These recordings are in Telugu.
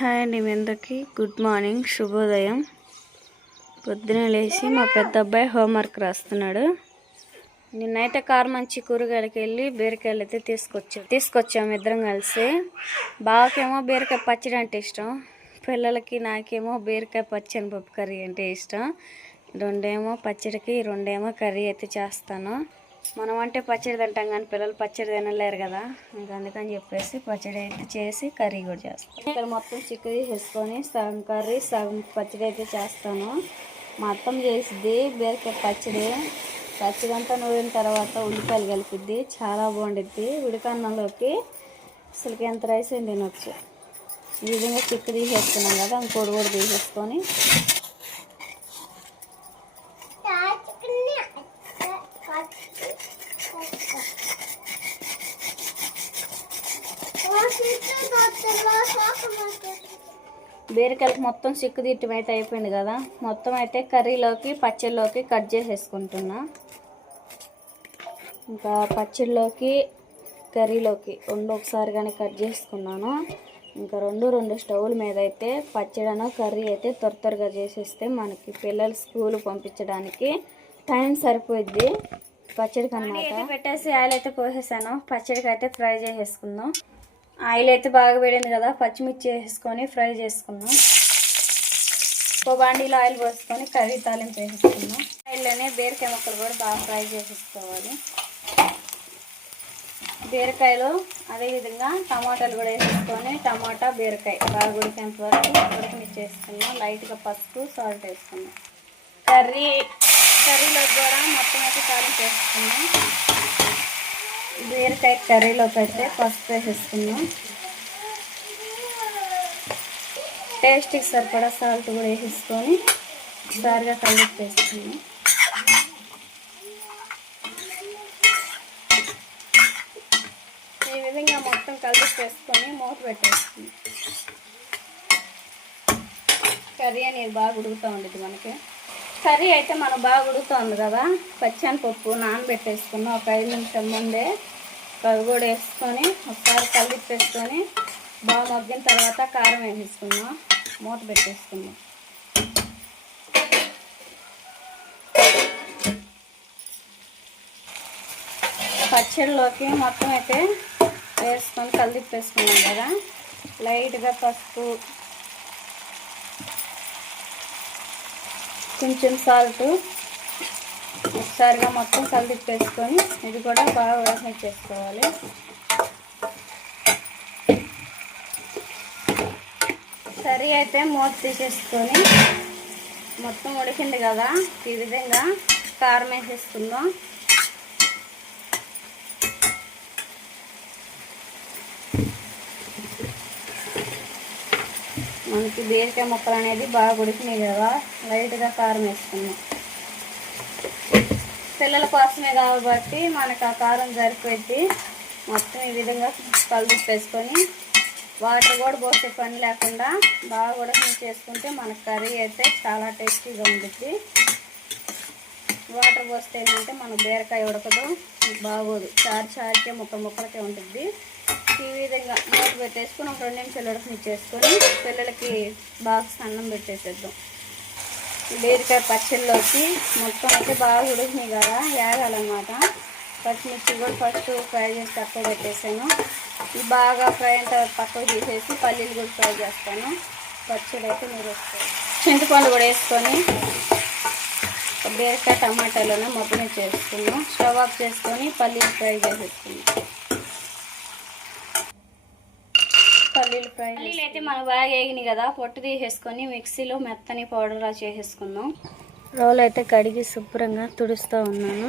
హాయ్ అండి, మీ అందరికీ గుడ్ మార్నింగ్, శుభోదయం. పొద్దున లేచి మా పెద్ద అబ్బాయి హోంవర్క్ రాస్తున్నాడు. నిన్నైతే మంచి కూరగాయలకి వెళ్ళి బీరకాయలు అయితే తీసుకొచ్చాము ఇద్దరం కలిసి. బావకేమో బీరకాయ పచ్చడి అంటే ఇష్టం, పిల్లలకి నాకేమో బీరకాయ పచ్చని పప్పు కర్రీ అంటే ఇష్టం. రెండేమో పచ్చడికి, రెండేమో కర్రీ అయితే చేస్తాను. మనం అంటే పచ్చడి తింటాం కానీ పిల్లలు పచ్చడి తినలేరు కదా, ఇంకా అందుకని చెప్పేసి పచ్చడి అయితే చేసి కర్రీ కూడా చేస్తాను. ఇక్కడ మొత్తం చిక్కది వేసుకొని సగం కర్రీ సగం పచ్చడి అయితే చేస్తాను. మా అత్తమ్మ చేసిద్ది బీరకాయ పచ్చడి అంతా నూరిన తర్వాత ఉల్లిపాయలు కలిపిద్ది, చాలా బాగుండిద్ది. ఉడికన్నంలోకి అసలుకి ఎంత రైస్ ఏం తినొచ్చు. ఈ విధంగా చిక్కు తీసేసుకున్నాం కదా, ఇంకోటి కూడా తీసేసుకొని బీరకాయలకు మొత్తం చిక్కు తీయటం అయితే అయిపోయింది కదా. మొత్తం అయితే కర్రీలోకి పచ్చడిలోకి కట్ చేసేసుకుంటున్నా. ఇంకా పచ్చడిలోకి కర్రీలోకి రెండు ఒకసారిగానే కట్ చేసుకున్నాను. ఇంకా రెండు స్టవ్ల మీద అయితే పచ్చడను కర్రీ అయితే త్వరగా చేసేస్తే మనకి పిల్లలు స్కూల్ పంపించడానికి టైం సరిపోద్ది పచ్చడికి అన్నమాట. పెట్టేసి ఆయిల్ అయితే పోసేసాను. పచ్చడికి అయితే ఫ్రై చేసేసుకుందాం. ఆయిల్ అయితే బాగా వేడింది కదా, పచ్చిమిర్చి వేసుకొని ఫ్రై చేసుకుందాం. ఒక బాండీలో ఆయిల్ పోసుకొని కర్రీ తాలింపు వేసేసుకుందాం. ఆయిల్లోనే బీరకాయ ముక్కలు కూడా బాగా ఫ్రై చేసేసుకోవాలి. బీరకాయలు అదేవిధంగా టమాటాలు కూడా వేసేసుకొని టమాటా బీరకాయ బాగా ఉడికేంత వరకు ఉడకనిచ్చేసుకుందాం. లైట్గా పసుపు సాల్ట్ వేసుకుందాం. కర్రీలో కూడా మొత్తం అయితే తాలింపు వేసుకుందాం. బీరకాయ కర్రీలోకి అయితే పసుపు వేసేసుకుందాం. టేస్ట్కి సరిపడా సాల్ట్ కూడా వేసేసుకొని ఒకసారిగా కలిపి వేసుకుందాం. ఈ విధంగా మొత్తం కలిపి వేసుకొని మూత పెట్టేసుకుందాం. కర్రీ అనేది బాగా ఉడుకుతూ ఉండేది మనకి. కర్రీ అయితే మనం బాగా ఉడుకుతుంది కదా, పచ్చనిపప్పు నానబెట్టేసుకున్నాం ఒక 5 నిమిషాల ముందే. అది కూడా వేసుకొని ఒకసారి కలిపేసుకొని బాగా మగ్గిన తర్వాత కారం వేసేసుకున్నాం. మూత పెట్టేసుకున్నాం. పచ్చడిలోకి మొత్తం అయితే వేసుకొని కలిపేసుకున్నాం కదా, లైట్గా పసుపు, కొంచెం సాల్ట్ ఒకసారిగా మొత్తం కలిపేసుకొని ఇది కూడా బాగా ఉడకనిచ్చేసుకోవాలి. కర్రీ అయితే మూత తీసేసుకొని మొత్తం ఉడికింది కదా, ఈ విధంగా కారం వేసేసుకుందాం. మనకి బీరకాయ ముక్కలు అనేది బాగా ఉడికినాయి కదా, లైట్గా కారం వేసుకుందాం. పిల్లల కోసమే కాబట్టి మనకు ఆ కారం సరిపోద్ది. మొత్తం ఈ విధంగా కలిపేసుకొని వాటర్ కూడా పోసే పని లేకుండా బాగా ఉడకనిచ్చేసుకుంటే మన కర్రీ అయితే చాలా టేస్టీగా ఉంటుంది. వాటర్ పోస్తే ఏంటంటే మన బీరకాయ ఉడకదు, బాగోదు, చారికే ముక్కలకే ఉంటుంది. ఈ విధంగా మూత పెట్టేసుకొని ఒక 2 నిమిషాలు ఉడకనిచ్చేసుకొని పిల్లలకి బాక్స్ అన్నం పెట్టేసేద్దాం. బీరకాయ పచ్చడిలోకి మొత్తం అయితే బాగా ఉడికినాయి కదా, వేగాలన్నమాట. పచ్చిమిర్చి కూడా ఫస్ట్ ఫ్రై చేసి తక్కువ పెట్టేసాను. ఇది బాగా ఫ్రై అయిన తర్వాత పక్కకు తీసేసి పల్లీలు కూడా ఫ్రై చేస్తాను. పచ్చడి అయితే మీరు వేసుకోవాలి. చింతపండు కూడా వేసుకొని బీరకాయ టమాటాలోనే మొత్తం చేసుకున్నాం. స్టవ్ ఆఫ్ చేసుకొని పల్లీలు ఫ్రై చేసేసుకున్నాం. పల్లీలు అయితే మనం బాగా వేగినాయి కదా, పొట్టు తీసేసుకొని మిక్సీలో మెత్తని పౌడర్లా చేసేసుకుందాం. రోలు అయితే కడిగి శుభ్రంగా తుడుస్తూ ఉన్నాను.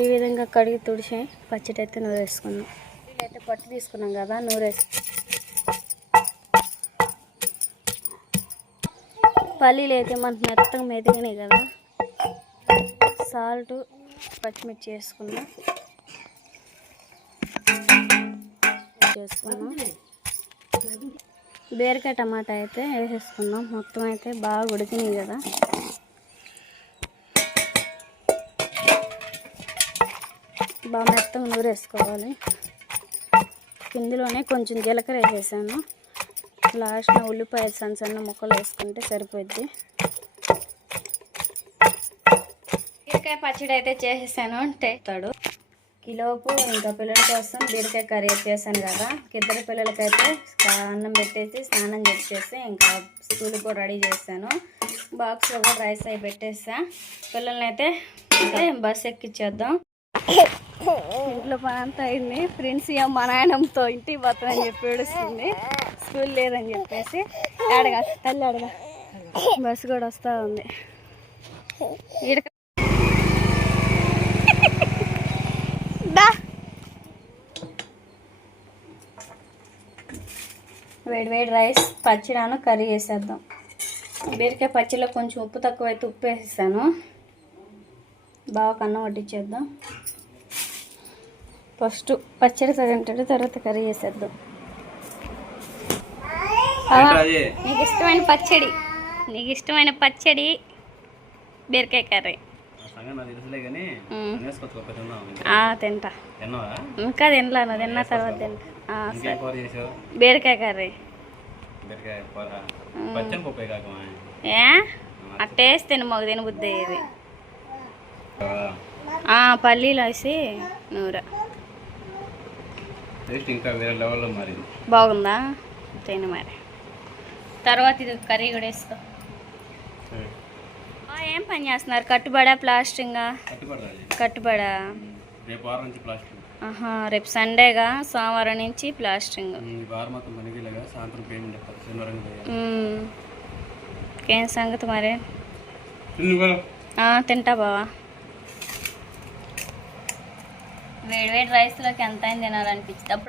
ఈ విధంగా కడిగి తుడిచి పచ్చడి అయితే నూరేసుకుందాం. అయితే పట్టు తీసుకున్నాం కదా, పల్లీలు అయితే మనకు మెత్తగా మెదిగినాయి కదా, సాల్ట్ పచ్చిమిర్చి వేసుకున్నాం. బీరకాయ టమాటా అయితే వేసేసుకుందాం. మొత్తం అయితే బాగా ఉడికినాయి కదా, బాగా మెత్తగా నూరేసుకోవాలి. ఇందులోనే కొంచెం జీలకర్ర వేసేసాను. లాస్ట్న ఉల్లిపాయ సన్న సన్న ముక్కలు వేసుకుంటే సరిపోద్ది. బీరకాయ పచ్చడి అయితే చేసేసాను. టేస్తాడు కిలోపు. ఇంకా పిల్లల కోసం బీరకాయ కర్రీ చేశాను కదా, ఇద్దరు పిల్లలకైతే అన్నం పెట్టేసి స్నానం చేసేసి ఇంకా స్కూల్ కూడా రెడీ చేశాను. బాక్స్లో కూడా రైస్ అవి పెట్టేసా. పిల్లల్ని అయితే బస్ ఎక్కిచ్చేద్దాం. ఇంట్లో పని అంతా అయింది. ఫ్రెండ్స్ మా నాయనమ్మతో ఇంటికి పోతామని చెప్పి ఏడుస్తుంది, స్కూల్ లేదని చెప్పేసి. అడగా తల్లి అడగా, బస్సు కూడా వస్తూ ఉంది. వేడి వేడి రైస్ పచ్చిడాను కర్రీ వేసేద్దాం. బీరకాయ పచ్చిలో కొంచెం ఉప్పు తక్కువ అయితే ఉప్పు వేసేసాను. బాగా అన్నం వడ్డించేద్దాం. ఫస్ట్ పచ్చడి తింటాడు, తర్వాత కర్రీ వేసేద్దాం. నీకు ఇష్టమైన పచ్చడి, నీకు ఇష్టమైన పచ్చడి బీరకాయ కర్రీ. తింటా. ఇంకా తినలేను, తిన్న తర్వాత తింటా. బీరకాయ కర్రీ ఏ అట్టేసి తిన మాకు తిన బుద్ధి అయ్యేది. పల్లీలు వేసి నూర బాగుందా? తిన మరి. తర్వాత ఇది కర్రీ కూడా వేసుకో. ఏం పని చేస్తున్నారు? కట్టుబడా ప్లాస్టింగా? కట్టుబడా. రేపు సండేగా, సోమవారం నుంచి ప్లాస్టింగ్. ఏం సంగతి మరి? తింటా బావా. వేడి వేడి రైస్లోకి ఎంత అయింది తినాలనిపించింది.